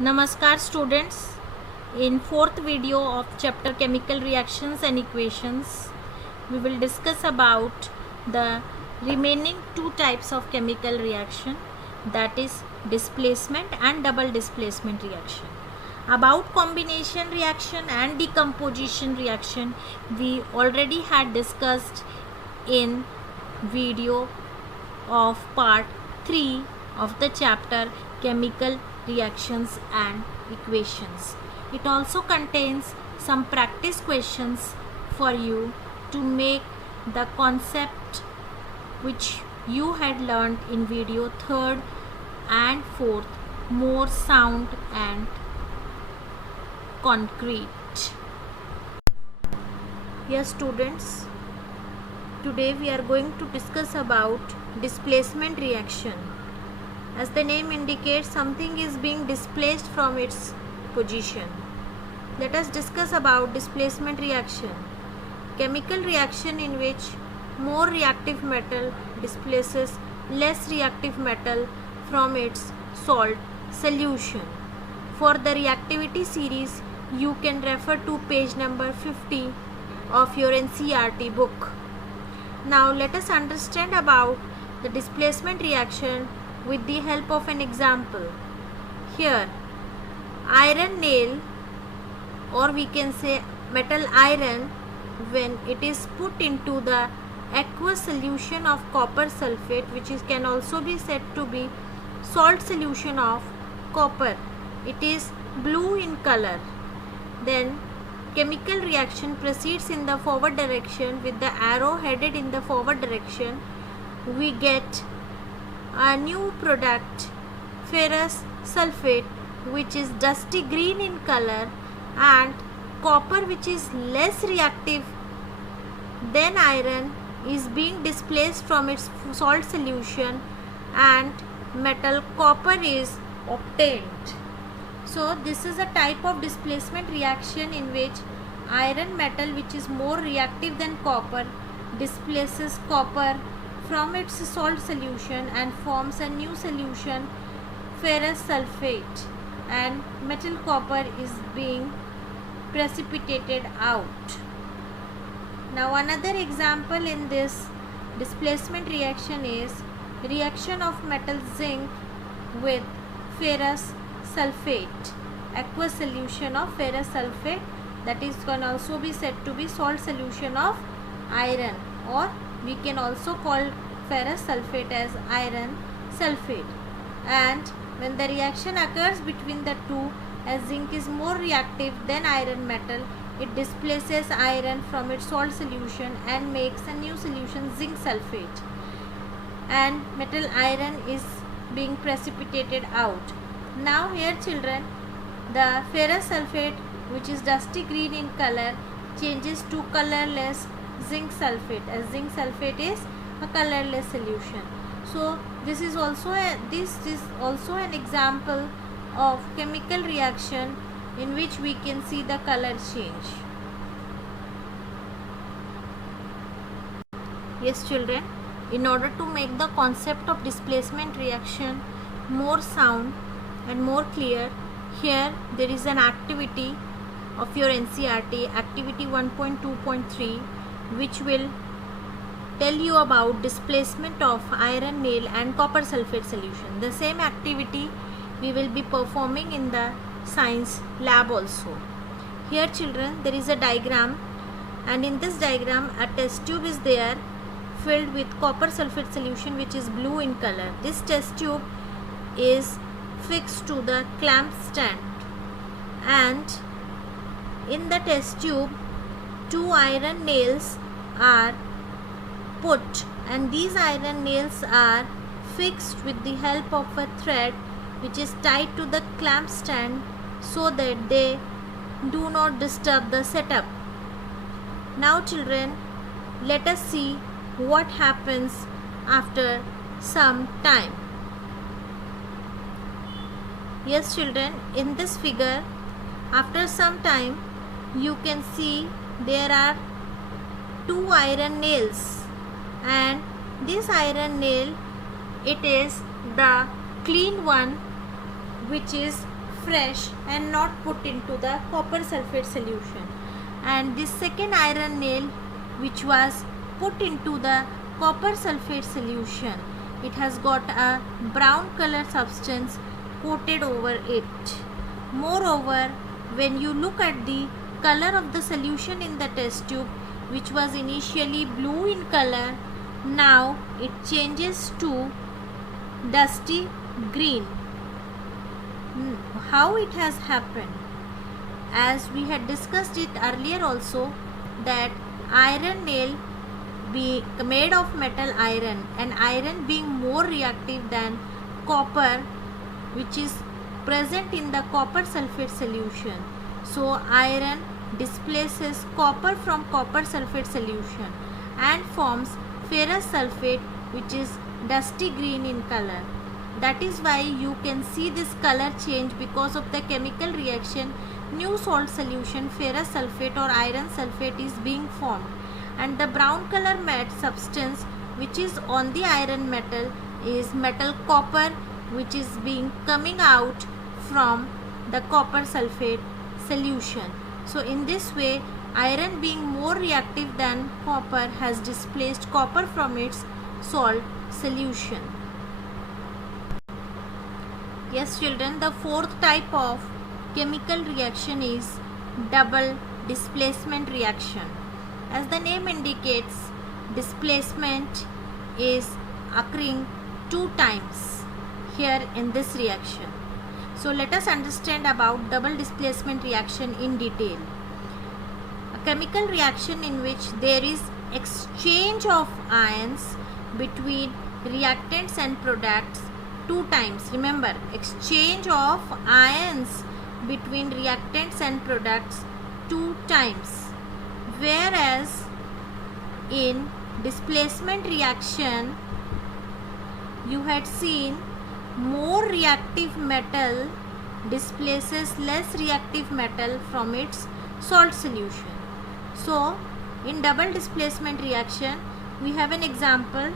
Namaskar students. In fourth video of chapter chemical reactions and equations, we will discuss about the remaining two types of chemical reaction, that is displacement and double displacement reaction. About combination reaction and decomposition reaction, we already had discussed in video of part 3 of the chapter chemical reactions and equations. It also contains some practice questions for you to make the concept which you had learned in video 3rd and 4th more sound and concrete. Yes students, today we are going to discuss about displacement reaction. As the name indicates, something is being displaced from its position. Let us discuss about displacement reaction. Chemical reaction in which more reactive metal displaces less reactive metal from its salt solution. For the reactivity series, you can refer to page number 50 of your NCERT book. Now let us understand about the displacement reaction with the help of an example. Here, iron nail, or we can say metal iron, when it is put into the aqueous solution of copper sulfate, which can also be said to be salt solution of copper, it is blue in color. Then chemical reaction proceeds in the forward direction with the arrow headed in the forward direction. We get a new product, ferrous sulfate, which is dusty green in color, and copper, which is less reactive than iron, is being displaced from its salt solution and metal copper is obtained. So this is a type of displacement reaction in which iron metal, which is more reactive than copper, displaces copper from its salt solution and forms a new solution, ferrous sulfate, and metal copper is being precipitated out. Now another example in this displacement reaction is reaction of metal zinc with ferrous sulfate, aqueous solution of ferrous sulfate, that is can also be said to be salt solution of iron, or we can also call ferrous sulfate as iron sulfate. And when the reaction occurs between the two, as zinc is more reactive than iron metal, it displaces iron from its salt solution and makes a new solution, zinc sulfate, and metal iron is being precipitated out. Now here children, the ferrous sulfate, which is dusty green in color, changes to colorless zinc sulfate, as zinc sulfate is a colorless solution. So this is also an example of chemical reaction in which we can see the color change. Yes children, in order to make the concept of displacement reaction more sound and more clear, here there is an activity of your NCERT, activity 1.2.3, which will tell you about displacement of iron nail and copper sulfate solution. The same activity we will be performing in the science lab also. Here children, there is a diagram, and in this diagram a test tube is there filled with copper sulfate solution, which is blue in color. This test tube is fixed to the clamp stand, and in the test tube 2 iron nails are put, and these iron nails are fixed with the help of a thread which is tied to the clamp stand so that they do not disturb the setup. Now children, let us see what happens after some time. Yes children, in this figure, after some time you can see there are 2 iron nails, and this iron nail, it is the clean one which is fresh and not put into the copper sulfate solution. And this second iron nail which was put into the copper sulfate solution, it has got a brown color substance coated over it. Moreover, when you look at the color of the solution in the test tube, which was initially blue in color, now it changes to dusty green. How it has happened? As we had discussed it earlier also, that iron nail being made of metal iron, and iron being more reactive than copper, which is present in the copper sulfate solution. So iron displaces copper from copper sulfate solution and forms ferrous sulfate, which is dusty green in color. That is why you can see this color change because of the chemical reaction. New salt solution, ferrous sulfate or iron sulfate, is being formed, and the brown color matte substance which is on the iron metal is metal copper, which is being coming out from the copper sulfate solution. So in this way, iron being more reactive than copper has displaced copper from its salt solution. Yes children, the fourth type of chemical reaction is double displacement reaction. As the name indicates, displacement is occurring 2 times here in this reaction. So let us understand about double displacement reaction in detail. A chemical reaction in which there is exchange of ions between reactants and products 2 times. Remember, exchange of ions between reactants and products 2 times. Whereas in displacement reaction, you had seen more reactive metal displaces less reactive metal from its salt solution. So in double displacement reaction, we have an example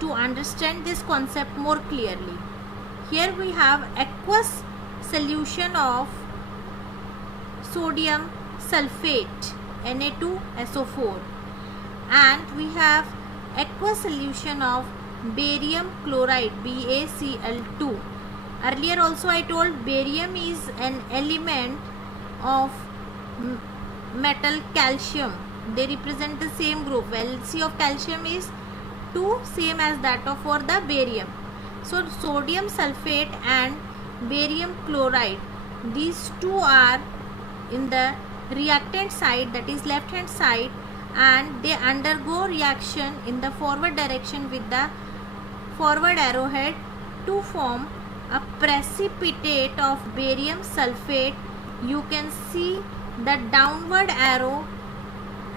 to understand this concept more clearly. Here we have aqueous solution of sodium sulfate Na2SO4, and we have aqueous solution of barium chloride BaCl2. Earlier also I told barium is an element of metal calcium. They represent the same group. Valency of calcium is 2, same as that of for the barium. So sodium sulfate and barium chloride, these two are in the reactant side, that is left hand side, and they undergo reaction in the forward direction with the forward arrowhead to form a precipitate of barium sulfate. You can see the downward arrow,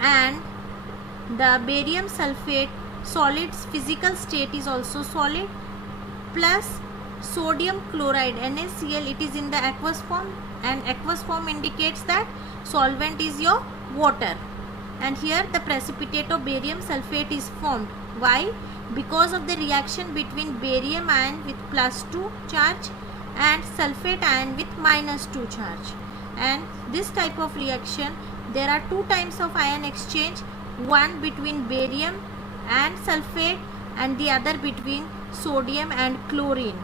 and the barium sulfate solid's physical state is also solid, plus sodium chloride NaCl, it is in the aqueous form, and aqueous form indicates that solvent is your water, and here the precipitate of barium sulfate is formed. Why? Because of the reaction between barium ion with +2 charge and sulfate ion with -2 charge. And this type of reaction, there are 2 types of ion exchange, one between barium and sulfate and the other between sodium and chlorine.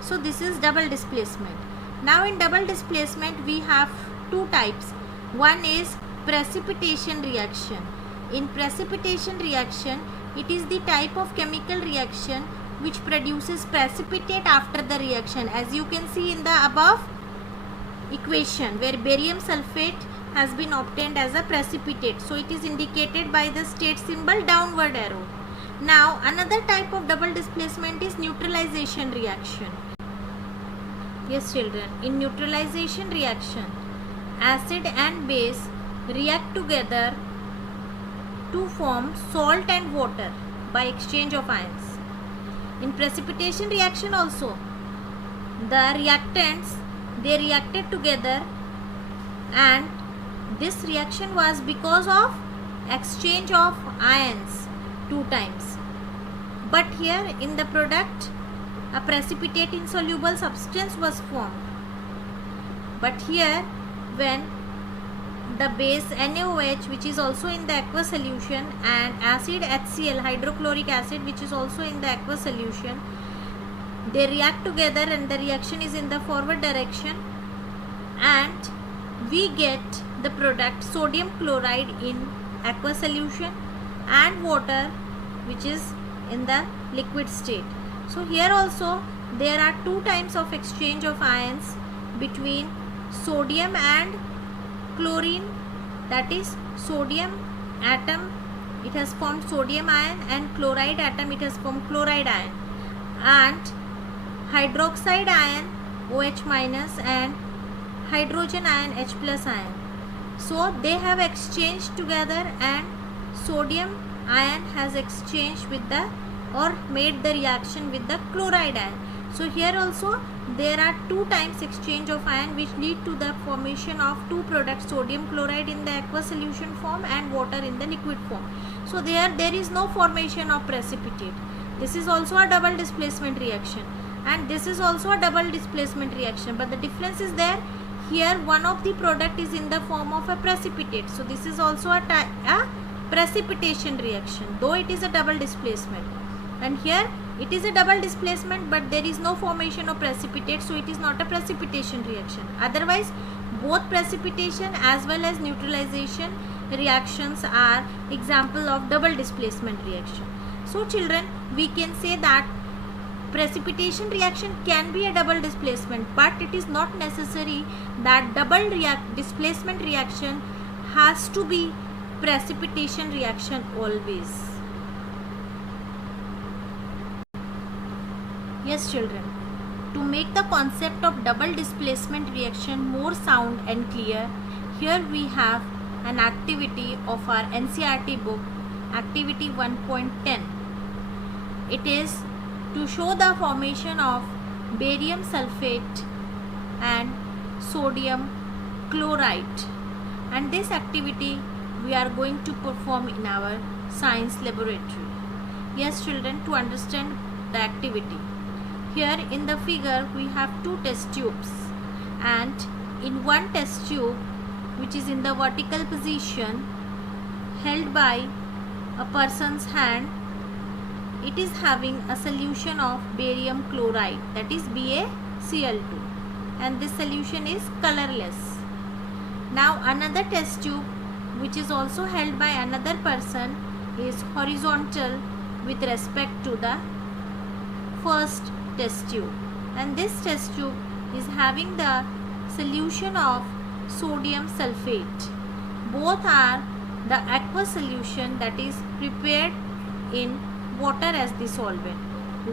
So this is double displacement. Now in double displacement we have 2 types. One is precipitation reaction. In precipitation reaction, it is the type of chemical reaction which produces precipitate after the reaction, as you can see in the above equation, where barium sulfate has been obtained as a precipitate. So it is indicated by the state symbol downward arrow. Now another type of double displacement is neutralization reaction. Yes children, in neutralization reaction, acid and base react together to form salt and water by exchange of ions. In precipitation reaction also, the reactants, they reacted together, and this reaction was because of exchange of ions 2 times. But here in the product, a precipitate insoluble substance was formed. But here when the base NaOH, which is also in the aqueous solution, and acid HCl, hydrochloric acid, which is also in the aqueous solution, they react together and the reaction is in the forward direction, and we get the product sodium chloride in aqueous solution and water which is in the liquid state. So here also there are two types of exchange of ions between sodium and chlorine. That is, sodium atom, it has formed sodium ion, and chloride atom, it has formed chloride ion, and hydroxide ion OH minus and hydrogen ion H plus ion. So they have exchanged together, and sodium ion has exchanged with the or made the reaction with the chloride ion. So here also there are two times exchange of ion which lead to the formation of two products, sodium chloride in the aqueous solution form and water in the liquid form. So there is no formation of precipitate. This is also a double displacement reaction, and this is also a double displacement reaction, but the difference is there. Here one of the product is in the form of a precipitate, so this is also a precipitation reaction, though it is a double displacement. And here it is a double displacement, but there is no formation of precipitate, so it is not a precipitation reaction. Otherwise both precipitation as well as neutralization reactions are example of double displacement reaction. So children, we can say that precipitation reaction can be a double displacement, but it is not necessary that double displacement reaction has to be precipitation reaction always. Yes children, to make the concept of double displacement reaction more sound and clear, here we have an activity of our NCERT book, activity 1.10. It is to show the formation of barium sulfate and sodium chloride, and this activity we are going to perform in our science laboratory. Yes children, to understand the activity, here in the figure we have two test tubes, and in one test tube, which is in the vertical position held by a person's hand, it is having a solution of barium chloride, that is BaCl2, and this solution is colorless. Now another test tube which is also held by another person is horizontal with respect to the first test tube, and this test tube is having the solution of sodium sulfate. Both are the aqueous solution that is prepared in water as the solvent.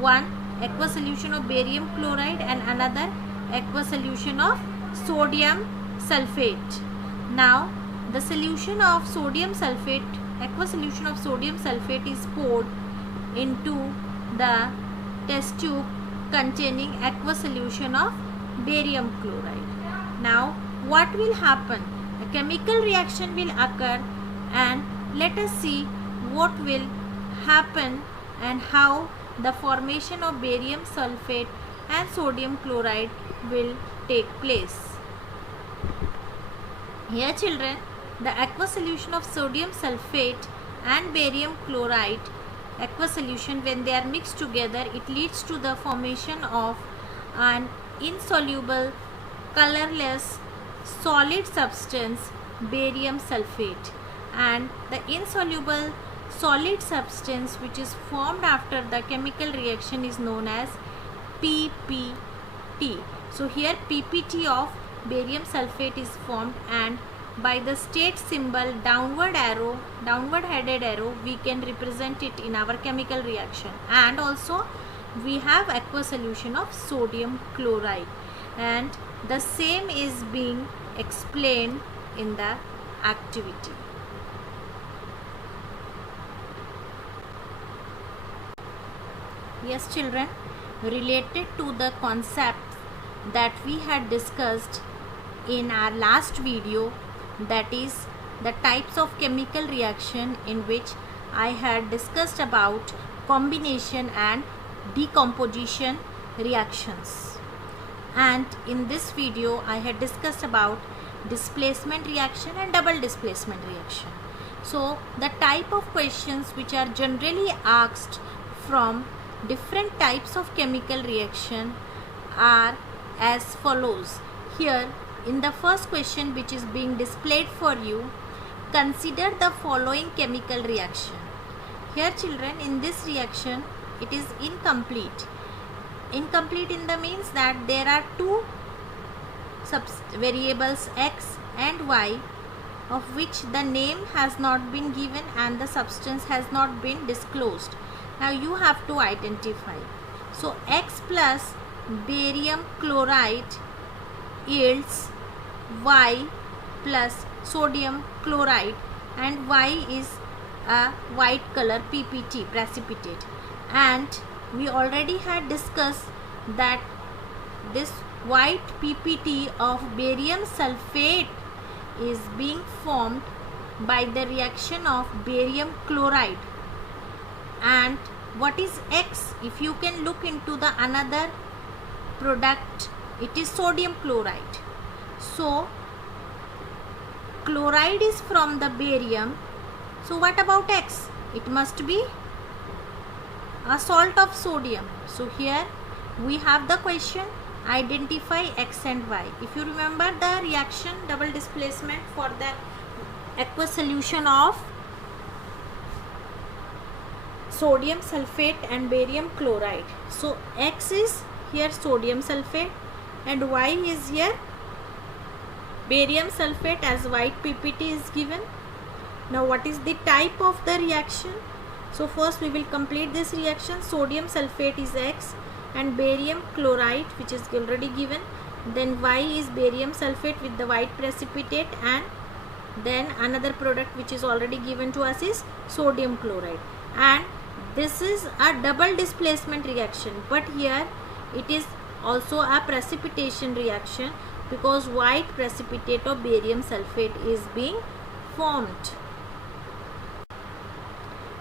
One aqueous solution of barium chloride and another aqueous solution of sodium sulfate. Now the solution of sodium sulfate, aqueous solution of sodium sulfate is poured into the test tube containing aqueous solution of barium chloride. Now what will happen? A chemical reaction will occur, and let us see what will happen and how the formation of barium sulfate and sodium chloride will take place. Here children, the aqueous solution of sodium sulfate and barium chloride aqueous solution, when they are mixed together, it leads to the formation of an insoluble colorless solid substance, barium sulfate, and the insoluble solid substance which is formed after the chemical reaction is known as PPT. So here PPT of barium sulfate is formed, and by the state symbol downward headed arrow, we can represent it in our chemical reaction. And also we have aqueous solution of sodium chloride, and the same is being explained in the activity. Yes children, related to the concepts that we had discussed in our last video, that is the types of chemical reaction, in which I had discussed about combination and decomposition reactions. and in this video I had discussed about displacement reaction and double displacement reaction. So the type of questions which are generally asked from different types of chemical reaction are as follows. Here in the first question which is being displayed for you, consider the following chemical reaction. Here children, in this reaction it is incomplete. Incomplete in the means that there are two variables x and y of which the name has not been given and the substance has not been disclosed. Now you have to identify. So x plus barium chloride yields y plus sodium chloride, and y is a white color PPT, precipitate. And we already had discussed that this white PPT of barium sulfate is being formed by the reaction of barium chloride. And what is X? If you can look into the another product, it is sodium chloride. So chloride is from the barium. So what about X? It must be a salt of sodium. So here we have the question, identify X and Y. If you remember the reaction double displacement for the aqueous solution of sodium sulfate and barium chloride. So X is here sodium sulfate and Y is here barium sulfate as white PPT is given. Now what is the type of the reaction? So first we will complete this reaction. Sodium sulfate is X and barium chloride which is already given. Then Y is barium sulfate with the white precipitate, and then another product which is already given to us is sodium chloride. And this is a double displacement reaction, but here it is also a precipitation reaction because white precipitate of barium sulfate is being formed.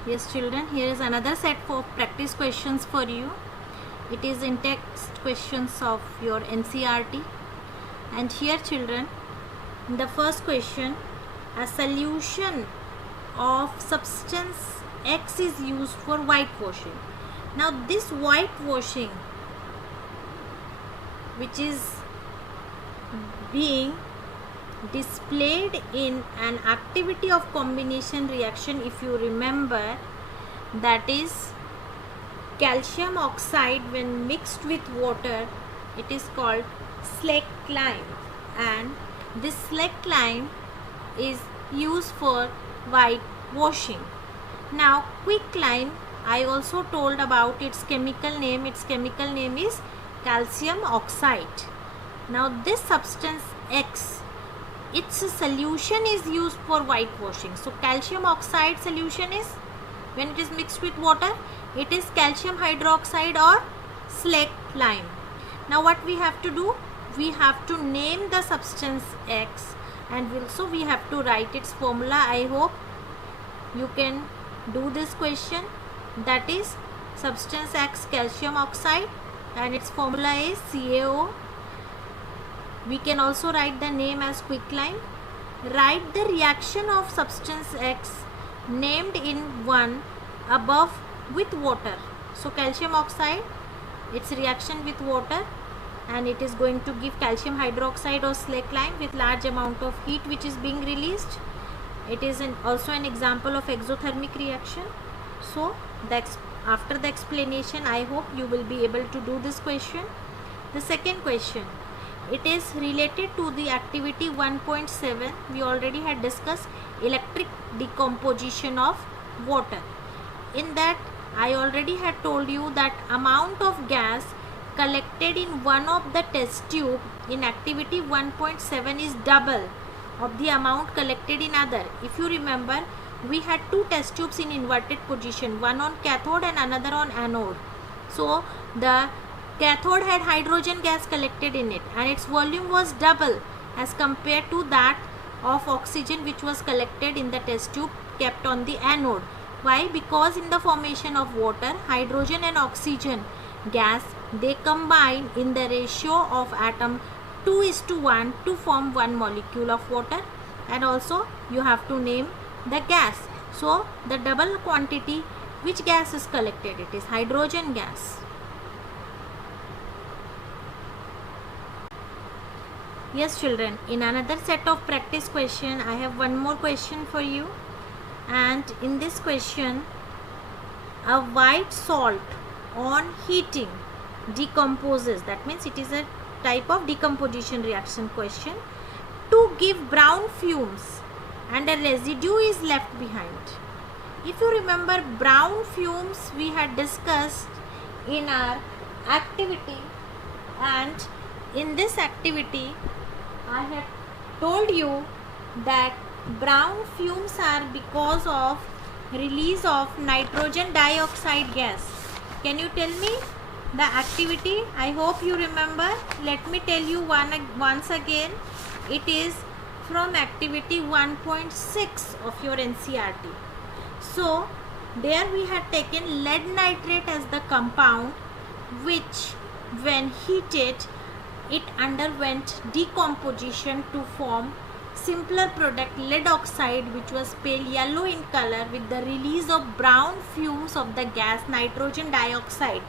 Yes children, here is another set of practice questions for you. It is in text questions of your NCERT. And here children, in the first question, a solution of substance X is used for whitewashing. Now this whitewashing which is being displayed in an activity of combination reaction, if you remember, that is calcium oxide when mixed with water, it is called slackline, and this slackline is used for whitewashing. Now quicklime, I also told about its chemical name. Its chemical name is calcium oxide. Now this substance X, its solution is used for whitewashing. So calcium oxide solution is, when it is mixed with water, it is calcium hydroxide or slackline. Now what we have to do? We have to name the substance X, and also we have to write its formula. I hope you can do this question. That is substance X calcium oxide and its formula is CaO. We can also write the name as quicklime. Write the reaction of substance X named in 1 above with water. So calcium oxide, its reaction with water, and it is going to give calcium hydroxide or slackline with large amount of heat which is being released. It is also an example of exothermic reaction. So after the explanation, I hope you will be able to do this question. The second question, it is related to the activity 1.7. We already had discussed electric decomposition of water. In that, I already had told you that amount of gas collected in one of the test tube in activity 1.7 is double of the amount collected in other. If you remember, we had two test tubes in inverted position, one on cathode and another on anode. So the cathode had hydrogen gas collected in it and its volume was double as compared to that of oxygen which was collected in the test tube kept on the anode. Why? Because in the formation of water, hydrogen and oxygen gas they combine in the ratio of atom 2:1 to form one molecule of water. And also you have to name the gas. So the double quantity, which gas is collected? It is hydrogen gas. Yes children, in another set of practice question, I have one more question for you. And in this question, a white salt on heating decomposes, that means it is a type of decomposition reaction question, to give brown fumes and a residue is left behind. If you remember, brown fumes we had discussed in our activity, and in this activity I had told you that brown fumes are because of release of nitrogen dioxide gas. Can you tell me the activity? I hope you remember. Let me tell you once again. It is from activity 1.6 of your NCERT. So there we had taken lead nitrate as the compound, which when heated it underwent decomposition to form simpler product lead oxide, which was pale yellow in color, with the release of brown fumes of the gas nitrogen dioxide.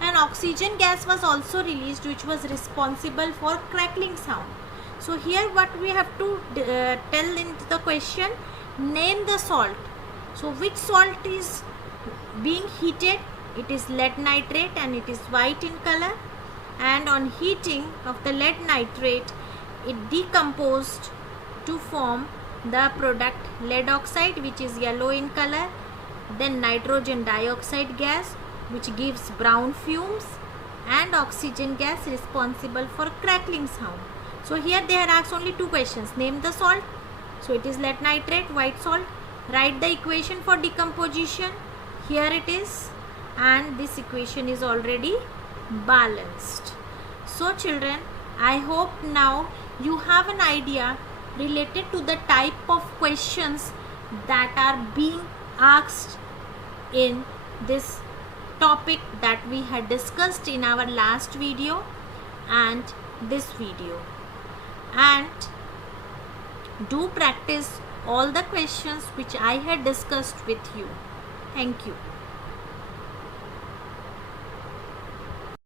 And oxygen gas was also released, which was responsible for crackling sound. So here what we have to tell in the question, name the salt. So which salt is being heated? It is lead nitrate and it is white in color. And on heating of the lead nitrate, it decomposed to form the product lead oxide, which is yellow in color, then nitrogen dioxide gas, which gives brown fumes, and oxygen gas responsible for crackling sound. So here they had asked only two questions. Name the salt. So it is lead nitrate, white salt. Write the equation for decomposition. Here it is, and this equation is already balanced. So children, I hope now you have an idea related to the type of questions that are being asked in this topic that we had discussed in our last video and this video. And do practice all the questions which I had discussed with you. Thank you.